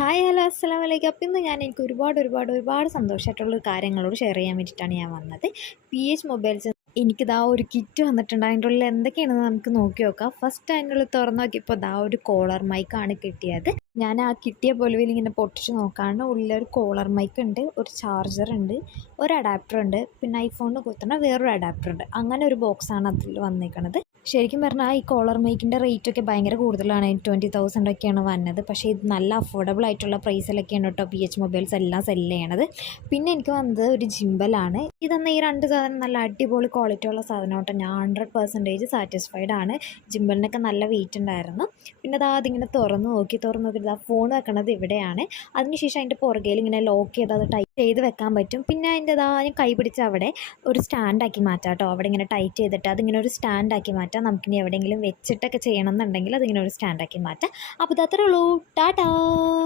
Hi hello അസ്സലാമു അലൈക്കും. അപ്പോൾ ഇന്ന് എനിക്ക് ഒരുപാട് സന്തോഷമായിട്ടുള്ളൊരു കാര്യങ്ങളോട് ഷെയർ ചെയ്യാൻ വേണ്ടിയിട്ടാണ് ഞാൻ വന്നത്. പി എച്ച് മൊബൈൽസ് എനിക്കിതാ ഒരു കിറ്റ് വന്നിട്ടുണ്ട്. അതിൻ്റെ ഉള്ളിൽ എന്തൊക്കെയാണെന്ന് നമുക്ക് നോക്കി നോക്കാം. ഫസ്റ്റ് അതിൻ്റെ ഉള്ളിൽ തുറന്ന് നോക്കിയപ്പോൾ ഒരു കോളർ മൈക്കാണ് കിട്ടിയത്. ഞാൻ ആ കിട്ടിയ പൊലുവിൽ ഇങ്ങനെ പൊട്ടിച്ച് നോക്കാണ്ട് ഉള്ളിലൊരു കോളർ മൈക്ക് ഉണ്ട്, ഒരു ചാർജർ ഉണ്ട്, ഒരു അഡാപ്റ്റർ ഉണ്ട്, പിന്നെ ഐഫോണിന് കുത്തുന്ന വേറൊരു അഡാപ്റ്റർ ഉണ്ട്. അങ്ങനെ ഒരു ബോക്സാണ് അതിൽ വന്നിരിക്കുന്നത്. ശരിക്കും പറഞ്ഞാൽ ഈ കോളർ മൈക്കിൻ്റെ റേറ്റൊക്കെ ഭയങ്കര കൂടുതലാണ്. 20,000 ഒക്കെയാണ് വന്നത്. പക്ഷേ ഇത് നല്ല അഫോർഡബിൾ ആയിട്ടുള്ള പ്രൈസിലൊക്കെയാണ് കേട്ടോ പി എച്ച് മൊബൈൽസ് എല്ലാം സെല്ല് ചെയ്യണത്. പിന്നെ എനിക്ക് വന്നത് ഒരു ജിമ്പലാണ്. ഇതെന്നാൽ ഈ രണ്ട് സാധനം നല്ല അടിപൊളി ക്വാളിറ്റി ഉള്ള സാധനം കേട്ടോ. ഞാൻ 100% സാറ്റിസ്ഫൈഡ് ആണ്. ജിമ്പലിനൊക്കെ നല്ല വെയിറ്റ് ഉണ്ടായിരുന്നു. പിന്നെ അതിങ്ങനെ തുറന്ന് നോക്കിയിട്ട് ഫോൺ വെക്കണത് ഇവിടെയാണ്. അതിനുശേഷം അതിൻ്റെ പുറകയിൽ ഇങ്ങനെ ലോക്ക് ചെയ്ത് അത് ടൈറ്റ് ചെയ്ത് വെക്കാൻ പറ്റും. പിന്നെ അതിൻ്റെ ഞാൻ കൈ പിടിച്ച് അവിടെ ഒരു സ്റ്റാൻഡാക്കി മാറ്റാം കേട്ടോ. അവിടെ ഇങ്ങനെ ടൈറ്റ് ചെയ്തിട്ട് അതിങ്ങനെ ഒരു സ്റ്റാൻഡാക്കി മാറ്റാം. നമുക്കിനി എവിടെയെങ്കിലും വെച്ചിട്ടൊക്കെ ചെയ്യണം എന്നുണ്ടെങ്കിൽ അതിങ്ങനെ ഒരു സ്റ്റാൻഡാക്കി മാറ്റാം. അപ്പോൾ ഇത് അത്രേ ഉള്ളൂ. ടാറ്റാ.